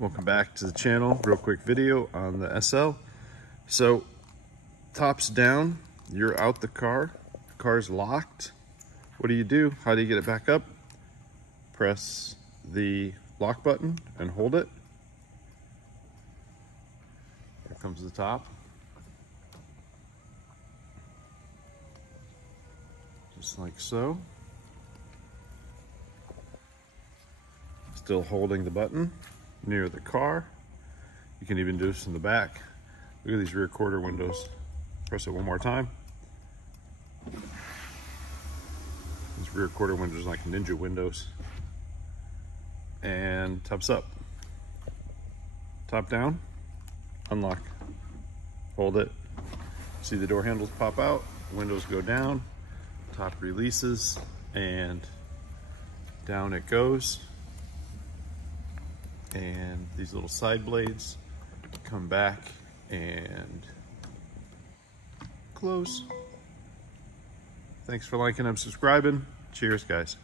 Welcome back to the channel. Real quick video on the SL. So top's down, you're out the car's locked. What do? How do you get it back up? Press the lock button and hold it. Here comes the top. Just like so. Still holding the button near the car. You can even do this in the back. Look at these rear quarter windows. Press it one more time. These rear quarter windows are like ninja windows. And top's up. Top down, unlock. Hold it. See the door handles pop out, windows go down, top releases, and down it goes. And these little side blades come back and close. Thanks for liking and subscribing. Cheers, guys.